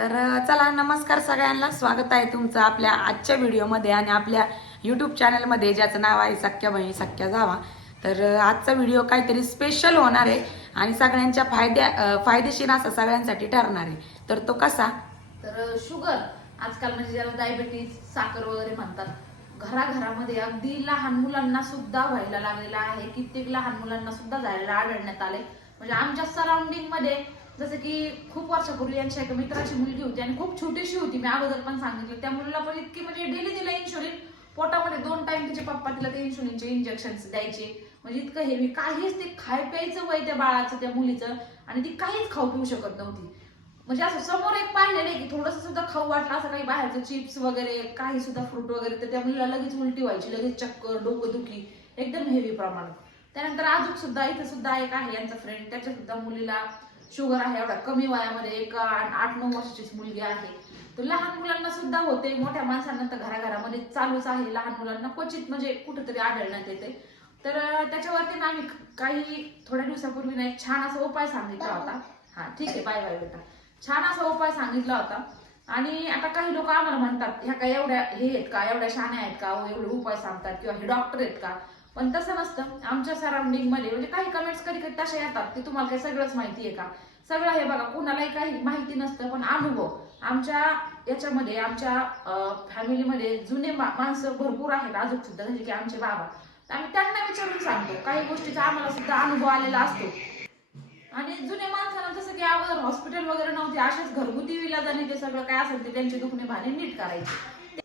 तर चला नमस्कार सगळ्यांना. स्वागत आहे तुमचं आपल्या आजच्या व्हिडिओमध्ये आणि आपल्या यूट्यूब चॅनलमध्ये ज्याचं नाव आहे सख्या बहिणी सख्या जावा. तर आजचा व्हिडिओ काहीतरी स्पेशल होणार आहे आणि सगळ्यांच्या फायद्या फायदेशीर असा सगळ्यांसाठी ठरणार आहे. तर तो कसा? तर शुगर आजकाल म्हणजे ज्याला डायबेटीज साखर वगैरे म्हणतात घराघरामध्ये अगदी लहान मुलांना सुद्धा व्हायला लागलेला आहे. कित्येक लहान मुलांना सुद्धा जायला आढळण्यात आले म्हणजे आमच्या सराउंडिंगमध्ये जसं की खूप वर्षापूर्वी यांच्या एका मित्राची मुलगी होती आणि खूप छोटीशी होती. मी अगोदर पण सांगितलं. त्या मुलीला पण इतकी म्हणजे डेली तिला इन्शुलिन पोटामध्ये दोन टाइम तिचे पप्पा तिला ते इन्शुलिनचे इंजेक्शन द्यायचे. म्हणजे इतकं हेवी काहीच ते खाय प्यायचं वय त्या बाळाचं त्या मुलीचं आणि ती काहीच खाऊ पिऊ शकत नव्हती. म्हणजे असं समोर एक पाहिलेलं आहे की थोडस सुद्धा खाऊ वाटलं असं काही बाहेरचं चिप्स वगैरे काही सुद्धा फ्रूट वगैरे तर त्या मुलीला लगेच उलटी व्हायची लगेच चक्कर डोकं दुखी एकदम हेवी प्रमाणात. त्यानंतर अजून सुद्धा इथं सुद्धा एक आहे यांचा फ्रेंड त्याच्या सुद्धा मुलीला शुगर आहे एवढा कमी वयामध्ये एक आठ नऊ वर्षाचीच मुलगी आहे. तर लहान मुलांना सुद्धा होते मोठ्या माणसांना तर घराघरामध्ये चालूच आहे. लहान मुलांना क्वचित म्हणजे कुठेतरी आढळण्यात येते. तर त्याच्यावरती ना आम्ही काही थोड्या दिवसापूर्वी ना एक छान असा उपाय सांगितला होता. हा ठीक आहे. बाय बाय बेटा. छान असा उपाय सांगितला होता. आणि आता काही लोक आम्हाला म्हणतात ह्या काय एवढ्या हे आहेत का? एवढ्या शाण्या आहेत का? एवढे उपाय सांगतात किंवा हे डॉक्टर आहेत का? पण तसं नसतं. आमच्या सराउंडिंगमध्ये म्हणजे काही कमेंट्स कधी कधी तशा येतात की तुम्हाला काही सगळंच माहिती आहे का? सगळं हे बघा कुणालाही काही माहिती नसतं पण अनुभव. आमच्या याच्यामध्ये आमच्या फॅमिलीमध्ये जुने माणसं भरपूर आहेत अजून सुद्धा जसे की आमचे बाबा. आम्ही त्यांना विचारून सांगतो. काही गोष्टीचा आम्हाला सुद्धा अनुभव आलेला असतो. आणि जुन्या माणसांना जसं की अगोदर हॉस्पिटल वगैरे नव्हते अशाच घरगुती विलाजाने ते सगळं काय असेल ते त्यांचे दुखणे भाने नीट करायचे.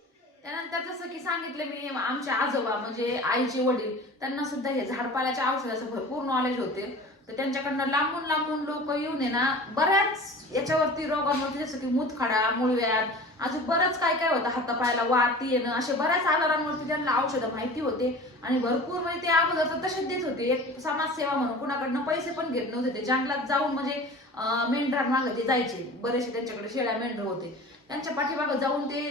त्यानंतर जसं की सांगितलं मी आमचे आजोबा म्हणजे आईचे वडील त्यांना सुद्धा हे झाडपाल्याच्या औषधाचं भरपूर नॉलेज होते. तर त्यांच्याकडनं लांबून लांबून लोक येऊन आहे ना बऱ्याच याच्यावरती रोगांवरती जसं की मुतखडा मुळव्यात अजून बरंच काय काय होतं हातापायाला वात येणं असे बऱ्याच आजारांवरती त्यांना औषधं माहिती होते. आणि भरपूर म्हणजे ते अगोदर तर तसेच देत होते. एक समाजसेवा म्हणून कुणाकडनं पैसे पण घेत नव्हते. ते जंगलात जाऊन म्हणजे मेंढरां ते जायचे. बरेचसे त्यांच्याकडे शेळ्या मेंढर होते. त्यांच्या पाठीमागं जाऊन ते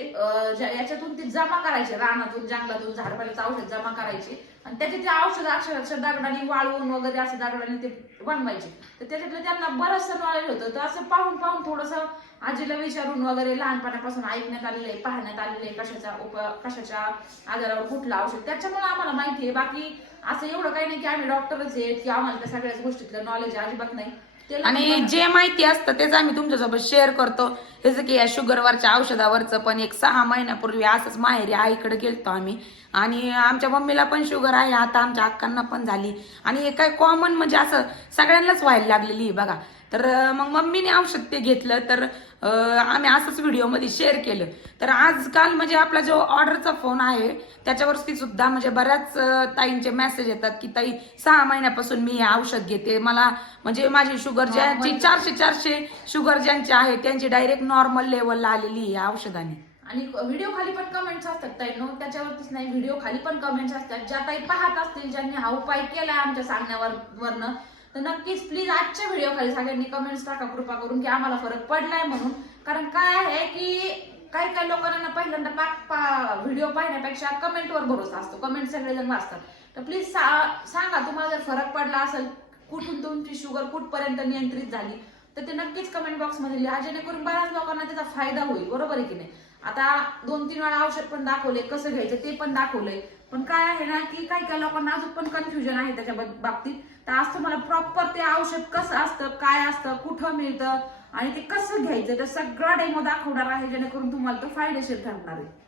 याच्यातून ते जमा करायचे रानातून जंगलातून झाडपाल्याचं औषध जमा करायचे. आणि त्याचे ते औषध अक्षरशः दगडाने वाळवून वगैरे असं दगडाने ते बनवायचे. तर त्याच्यातलं त्यांना बरंचसं नॉलेज होतं. तर असं पाहून पाहून थोडंसं आजीला विचारून वगैरे लहानपणापासून ऐकण्यात आलेलं आहे पाहण्यात आलेलं आहे कशाच्या उप कशाच्या आजारावर कुठलं औषध. त्याच्यामुळे आम्हाला माहिती आहे. बाकी असं एवढं काही नाही की आम्ही डॉक्टरच आहेत की आम्हाला त्या सगळ्याच गोष्टीतलं नॉलेज अजिबात नाही. आणि जे माहिती असतं तेच आम्ही तुमच्यासोबत शेअर करतो. जसं की या शुगरवरच्या औषधावरचं पण एक सहा महिन्यापूर्वी असंच माहेरी आईकडे गेलतो आम्ही. आणि आमच्या मम्मीला पण शुगर आहे आता आमच्या अक्कांना पण झाली. आणि हे काय कॉमन म्हणजे असं सगळ्यांनाच व्हायला लागलेली आहे बघा. तर मग मम्मीने औषध ते घेतलं तर आम्ही असंच व्हिडिओमध्ये शेअर केलं. तर आजकाल म्हणजे आपला जो ऑर्डरचा फोन आहे त्याच्यावरती सुद्धा म्हणजे बऱ्याच ताईंचे मेसेज येतात की ताई सहा महिन्यापासून मी हे औषध घेते. मला म्हणजे माझी शुगर ज्यांची चारशे चारशे शुगर ज्यांची आहे त्यांची डायरेक्ट नॉर्मल लेवलला आलेली आहे औषधाने. आणि व्हिडिओ खाली पण कमेंट्स असतात ताई नो त्याच्यावरतीच नाही व्हिडिओ खाली पण कमेंट्स असतात. ज्या ताई पाहत असतील ज्यांनी हा उपाय केलाय आमच्या सांगण्यावर वरनं तर नक्कीच प्लीज आजच्या व्हिडिओ खाली सगळ्यांनी कमेंट्स टाका कृपा करून की आम्हाला फरक पडलाय म्हणून. कारण काय आहे की काही काही लोकांना पहिल्यांदा पा व्हिडिओ पाहण्यापेक्षा कमेंटवर भरोसा असतो. कमेंट सगळेजण वाचतात. तर प्लीज सांगा तुम्हाला जर फरक पडला असेल कुठून तुमची शुगर कुठपर्यंत नियंत्रित झाली? तर ते नक्कीच कमेंट बॉक्समध्ये लिहा जेणेकरून बऱ्याच लोकांना त्याचा फायदा होईल. बरोबर आहे की नाही? आता दोन तीन वेळा औषध पण दाखवले कसं घ्यायचं ते पण दाखवलंय. पण काय आहे ना की काही काही लोकांना अजून पण कन्फ्युजन आहे त्याच्या बाबतीत. तर आज तुम्हाला प्रॉपर ते औषध कसं असतं काय असतं कुठं मिळतं आणि ते कसं घ्यायचं ते सगळा डेमो दाखवणार आहे जेणेकरून तुम्हाला तो फायदेशीर ठरणार आहे.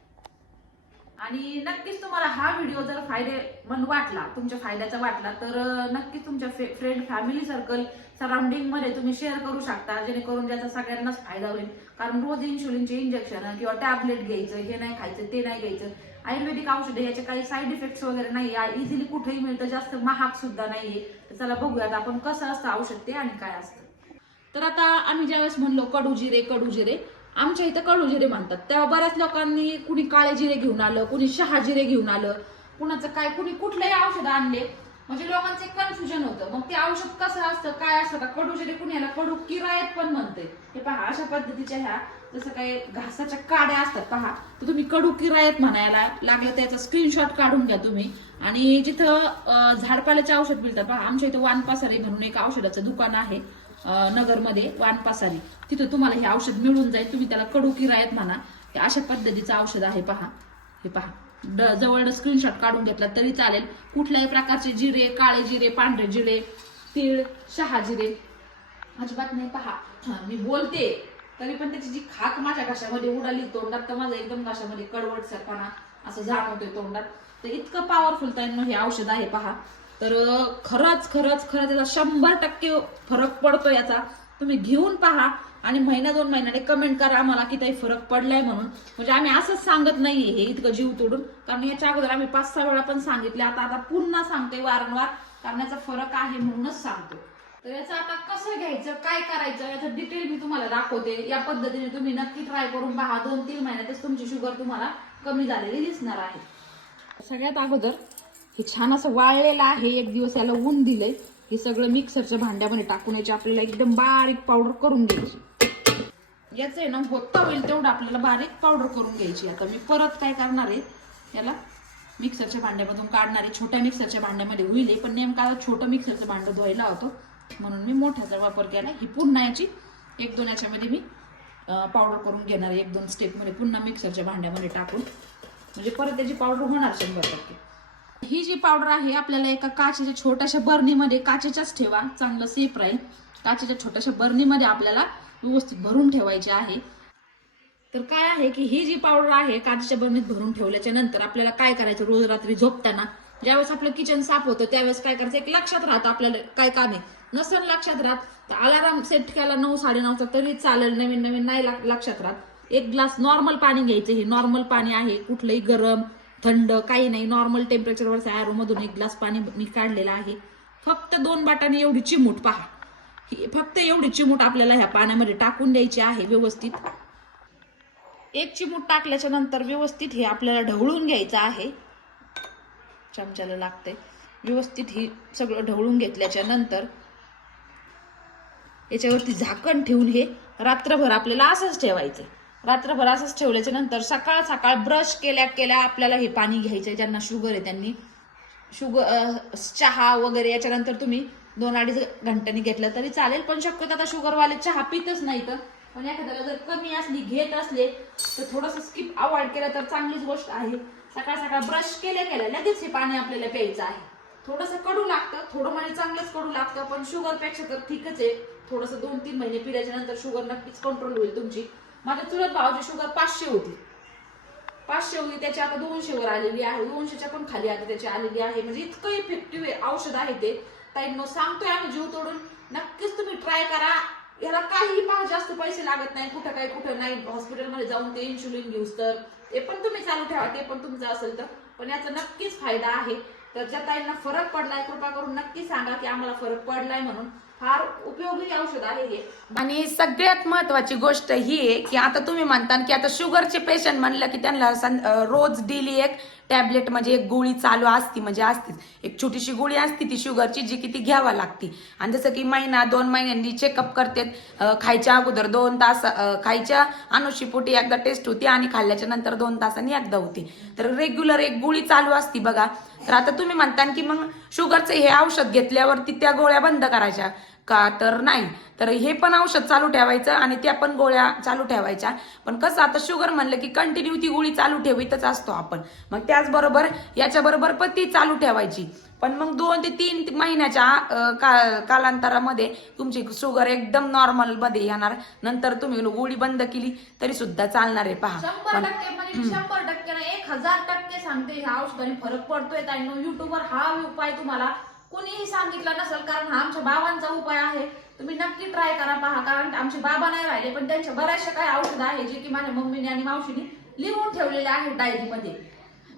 आणि नक्कीच तुम्हाला हा व्हिडिओ जर फायदेमंद वाटला तुमच्या फायद्याचा वाटला तर नक्कीच तुमच्या फ्रेंड फॅमिली सर्कल सराउंडिंगमध्ये तुम्ही शेअर करू शकता जेणेकरून ज्याचा सगळ्यांनाच फायदा होईल. कारण रोज इन्शुलिनचे इंजेक्शन किंवा टॅबलेट घ्यायचं हे नाही खायचं ते नाही घ्यायचं आयुर्वेदिक औषधे याचे काही साईड इफेक्ट्स वगैरे नाही इझिली कुठेही मिळतं जास्त महाग सुद्धा नाहीये तर चला बघूयात आपण कसं असतं औषध ते आणि काय असतं. तर आता आम्ही ज्यावेळेस म्हणलो कडू जिरे कडू जिरे आमच्या इथं कडू जिरे म्हणतात. तेव्हा बऱ्याच लोकांनी कुणी काळे जिरे घेऊन आलं कुणी शहा जिरे घेऊन आलं. कुणाचं काय कुणी कुठलंही औषध आणले. म्हणजे लोकांचं एक कन्फ्युजन होतं. मग ते औषध कसं असतं काय असतं? का कडू जिरे कुणी याला कडू किरायत पण म्हणते. हे पहा अशा पद्धतीच्या ह्या जसं काही घासाच्या काड्या असतात पहा. तर तुम्ही कडू किरायत म्हणायला लागलं त्याचा स्क्रीनशॉट काढून घ्या तुम्ही. आणि जिथं झाडपाल्याचे औषध मिळतात पहा. आमच्या इथं वानपासारे म्हणून एक औषधाचं दुकान आहे. नगरमध्ये वानपासारी तिथं तुम्हाला हे औषध मिळून जाईल. तुम्ही त्याला कडू किरायत म्हणा. हे अशा पद्धतीचं औषध आहे पहा. हे पहा. ड- जवळ स्क्रीनशॉट काढून घेतला तरी चालेल. कुठल्याही प्रकारचे जिरे काळे जिरे पांढरे जिरे तीळ शहा जिरे. अजिबात नाही पहा. हा, मी बोलते. तरी पण त्याची जी खाक माझ्या घशामध्ये उडाली तोंडात तर माझा एकदम घशामध्ये कडवट सरपणा असं जाणवतोय तोंडात. तर इतकं पॉवरफुल त्यांना हे औषध आहे पहा. तर खरंच खरंच खरंच याचा शंभर टक्के फरक पडतो याचा. तुम्ही घेऊन पहा आणि महिना दोन महिन्याने कमेंट करा आम्हाला की काही फरक पडलाय म्हणून. म्हणजे आम्ही असंच सांगत नाहीये हे इतकं जीव तोडून. कारण याच्या अगोदर आम्ही पाच सहा वेळा पण सांगितले. आता आता पुन्हा सांगते वारंवार. कारण याचा फरक आहे म्हणूनच सांगतो तर याचं आता कसं घ्यायचं काय करायचं याचं डिटेल मी तुम्हाला दाखवते. या पद्धतीने तुम्ही नक्की ट्राय करून पहा. दोन तीन महिन्यातच तुमची शुगर तुम्हाला कमी झालेली दिसणार आहे. सगळ्यात अगोदर हे छान असं वाळलेलं आहे. एक दिवस याला ऊन दिलंय. हे सगळं मिक्सरच्या भांड्यामध्ये टाकून याची आपल्याला एकदम बारीक पावडर करून घ्यायची. याचं आहे ना होता होईल तेवढं आपल्याला बारीक पावडर करून घ्यायची. आता मी परत काय करणार आहे याला मिक्सरच्या भांड्यामधून काढणार आहे. छोट्या मिक्सरच्या भांड्यामध्ये होईल पण नेमका आता छोटं मिक्सरचं भांडं धुवायला होतं. म्हणून मी मोठ्याचा वापर केला. ही पुन्हा याची एक दोन याच्यामध्ये मी पावडर करून घेणार आहे. एक दोन स्टेपमध्ये पुन्हा मिक्सरच्या भांड्यामध्ये टाकून. म्हणजे परत त्याची पावडर होणार शंभर टक्के. ही जी पावडर आहे आपल्याला एका काचेच्या छोट्याशा बर्नीमध्ये काचेच्याच ठेवा चांगलं सेफ राहील. काचेच्या छोट्याशा बर्नीमध्ये आपल्याला व्यवस्थित भरून ठेवायची आहे. तर काय आहे की ही जी पावडर आहे काचेच्या बरणीत भरून ठेवल्याच्या नंतर आपल्याला काय करायचं? रोज रात्री झोपताना ज्यावेळेस आपलं किचन साफ होतं त्यावेळेस काय करायचं? एक लक्षात राहतं आपल्याला काय काम आहे. नसेल लक्षात राहत तर अलाराम सेट केला नऊ साडेनऊचा तरी चालेल नवीन नवीन नाही लक्षात राहत. एक ग्लास नॉर्मल पाणी घ्यायचं हे नॉर्मल पाणी आहे कुठलंही गरम थंड काही नाही नॉर्मल टेम्परेचरवरचं ॲरोमधून एक ग्लास पाणी मी काढलेलं आहे. फक्त दोन बाटाने एवढी चिमूट पहा. ही फक्त एवढी चिमूट आपल्याला ह्या पाण्यामध्ये टाकून द्यायची आहे व्यवस्थित. एक चिमूट टाकल्याच्या नंतर व्यवस्थित हे आपल्याला ढवळून घ्यायचं आहे. चमच्याला लागतंय. व्यवस्थित ही सगळं ढवळून घेतल्याच्या नंतर याच्यावरती झाकण ठेवून हे रात्रभर आपल्याला असंच ठेवायचं रात्रभर असंच ठेवल्याच्या नंतर सकाळ सकाळ ब्रश केल्या केल्या आपल्याला हे पाणी घ्यायचंय. ज्यांना शुगर आहे त्यांनी. शुगर चहा वगैरे याच्यानंतर तुम्ही दोन अडीच घंट्यानी घेतलं तरी चालेल. पण शक्यतो आता शुगरवाले चहा पितच नाही तर. पण एखाद्याला जर कमी असली घेत असले तर थोडंसं स्किप अवॉइड केलं तर चांगलीच गोष्ट आहे. सकाळ सकाळ ब्रश केल्या केल्या लगेच हे पाणी आपल्याला प्यायचं आहे. थोडंसं कडू लागतं. थोडं म्हणजे चांगलंच कडू लागतं. पण शुगरपेक्षा तर ठीकच आहे. थोडंसं दोन तीन महिने पिल्याच्या नंतर शुगर नक्कीच कंट्रोल होईल तुमची. माझ्या चुलत भावाची शुगर पाचशे होती. पाचशे होती त्याची आता दोनशेवर आलेली आहे. दोनशेच्या पण खाली आता त्याची आलेली आहे. म्हणजे इतकं इफेक्टिव्ह औषध आहे ते. ताईंनो सांगतोय आम्ही जीव तोडून. नक्कीच तुम्ही ट्राय करा. याला काही पहा जास्त पैसे लागत नाही. कुठं काही कुठं नाही. हॉस्पिटलमध्ये जाऊन ते इन्शुलिन घेऊस तर. ते पण तुम्ही चालू ठेवा. ते पण तुमचं असेल तर. पण याचा नक्कीच फायदा आहे. तर ज्या ताईंना फरक पडलाय कृपा करून नक्की सांगा की आम्हाला फरक पडलाय म्हणून. फार उपयोगी औषध आहे हे. आणि सगळ्यात महत्वाची गोष्ट ही आहे की आता तुम्ही म्हणता की आता शुगरचे पेशंट म्हणलं की त्यांना रोज डेली एक टॅबलेट म्हणजे एक गोळी चालू असती म्हणजे असतीच. एक छोटीशी गोळी असती ती शुगरची जी की ती घ्यावा लागती. आणि जसं की महिना दोन महिन्यांनी चेकअप करतात खायच्या अगोदर दोन तास खायच्या अनुशीपोटी एकदा टेस्ट होती आणि खाल्ल्याच्या नंतर दोन तासांनी एकदा होती. तर रेग्युलर एक गोळी चालू असती बघा. तर आता तुम्ही म्हणता की मग शुगरचं हे औषध घेतल्यावरती त्या गोळ्या बंद करायच्या. का तर नाही. तर हे पण औषध चालू ठेवायचं आणि त्या पण गोळ्या चालू ठेवायच्या. पण कसं आता शुगर म्हणलं की कंटिन्यू ती गोळी चालू ठेवीतच असतो आपण. मग त्याचबरोबर याच्याबरोबर पण ती चालू ठेवायची. पण मग दोन ते तीन महिन्याच्या का कालांतरामध्ये तुमची शुगर एकदम नॉर्मलमध्ये येणार. नंतर तुम्ही गोळी बंद केली तरी सुद्धा चालणार आहे पहा. शंभर टक्के म्हणजे शंभर टक्के ना एक हजार टक्के सांगते ह्या औषधाने फरक पडतोय युट्यूबवर हा उपाय तुम्हाला कुणीही सांगितला नसेल कारण हा आमच्या बाबांचा उपाय आहे. तुम्ही नक्की ट्राय करा पहा कारण आमचे बाबा नाही राहिले पण त्यांच्या बऱ्याचशा काही औषधं आहे जे की माझ्या मम्मीने आणि मावशीने लिहून ठेवलेले आहे डायरीमध्ये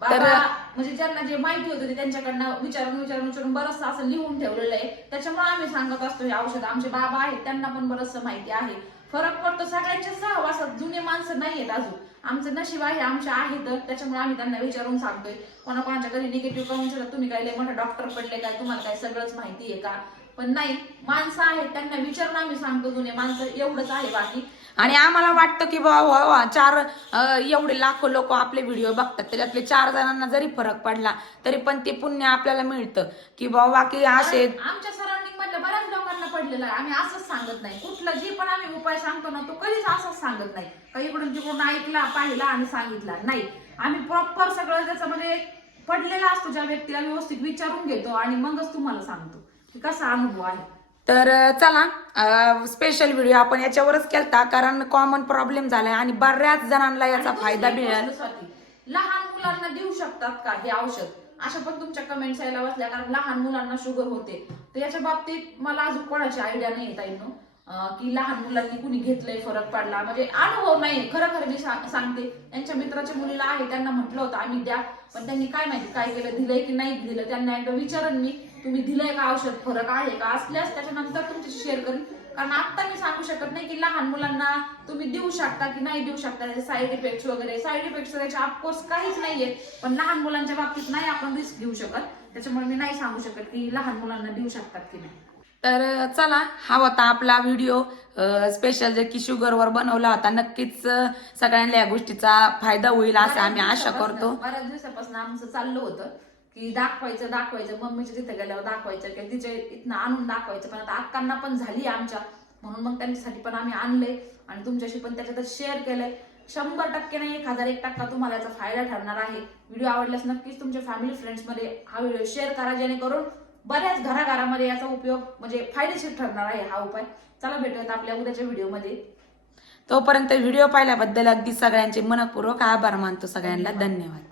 बाबा म्हणजे ज्यांना जे माहिती होतं त्यांच्याकडनं विचारून विचारून विचारून बरंचसं असं लिहून ठेवलेलं आहे. त्याच्यामुळे आम्ही सांगत असतो हे औषध आमचे बाबा आहेत त्यांना पण बरंचसं माहिती आहे. फरक पडतो सगळ्यांच्या सहवासात जुने माणसं नाही आहेत अजून. आमचं नशीब आहे आमच्या आहेत त्याच्यामुळे आम्ही त्यांना विचारून सांगतोय. कोणाकोणाच्या घरी निगेटिव्ह कमेंट तुम्ही काय मोठा डॉक्टर पडले काय तुम्हाला काय सगळंच माहिती आहे का? पण नाही माणसं आहेत त्यांना विचारून आम्ही सांगतो जुने माणसं एवढंच आहे बाकी. आणि आम्हाला वाटतं की बाबा चार एवढे लाखो लोक आपले व्हिडिओ बघतात त्याच्यातले चार जणांना जरी फरक पडला तरी पण ते पुण्य आपल्याला मिळतं. की बाबा की असे आमच्या सराउंडिंग लोकांना पडलेला आहे. आम्ही असंच सांगत नाही. कुठला जे पण आम्ही उपाय सांगतो ना तो कधीच असंच सांगत नाही. काही इकडून तिकडून ऐकला पाहिला आणि सांगितला. नाही. आम्ही प्रॉपर सगळं त्याचं म्हणजे पडलेला असतो ज्या व्यक्तीला व्यवस्थित विचारून घेतो आणि मगच तुम्हाला सांगतो. की कसा अनुभव आहे. तर चला स्पेशल व्हिडिओ आपण याच्यावरच केलता कारण कॉमन प्रॉब्लेम झालाय आणि बऱ्याच जणांना याचा फायदा मिळेल. लहान मुलांना देऊ शकतात का हे औषध? अशा पण तुमच्या कमेंट्स यायला बसल्या कारण लहान मुलांना शुगर होते. तर याच्या बाबतीत मला अजून कोणाची आयडिया नाही येत आहे की लहान मुलांनी कुणी घेतलंय फरक पडला. म्हणजे अनुभव नाही खरं खरं मी सांगते. त्यांच्या मित्राच्या मुलीला आहे त्यांना म्हटलं होतं आम्ही द्या. पण त्यांनी काय माहिती काय केलं दिलंय की नाही दिलं? त्यांना एकदा विचारन मी तुम्ही दिलंय का औषध? फरक आहे का? असल्यास त्याच्यानंतर तुमच्याशी शेअर करेन कारण आता मी सांगू शकत नाही की लहान मुलांना तुम्ही देऊ शकता की नाही देऊ शकता त्याचे साईड इफेक्ट वगैरे. साईड इफेक्ट त्याचे ऑफकोर्स काहीच नाहीये. पण लहान मुलांच्या बाबतीत नाही आपण रिस्क घेऊ शकत. त्याच्यामुळे मी नाही सांगू शकत की लहान मुलांना देऊ शकतात की नाही. तर चला हा होता आपला व्हिडिओ स्पेशल जे की शुगरवर बनवला होता नक्कीच सगळ्यांना या गोष्टीचा फायदा होईल असं आम्ही आशा करतो. बऱ्याच दिवसापासून आमचं चाललं होतं. की दाखवायचं दाखवायचं. मम्मीच्या तिथे गेल्यावर दाखवायचं किंवा तिच्या इथनं आणून दाखवायचं. पण आता अक्कांना पण झाली आमच्या. म्हणून मग त्यांच्यासाठी पण आम्ही आणलंय. आणि तुमच्याशी पण त्याच्यात शेअर केलंय. शंभर टक्के नाही एक हजार एक टक्का तुम्हाला याचा फायदा ठरणार आहे. व्हिडिओ आवडल्यास नक्कीच तुमच्या फॅमिली फ्रेंड्समध्ये हा व्हिडिओ शेअर करा जेणेकरून बऱ्याच घराघरामध्ये याचा उपयोग म्हणजे फायदेशीर ठरणार आहे हा उपाय. चला भेटूयात आपल्या उद्याच्या व्हिडिओमध्ये तोपर्यंत व्हिडिओ पाहिल्याबद्दल अगदी सगळ्यांचे मनपूर्वक आभार मानतो सगळ्यांना. धन्यवाद.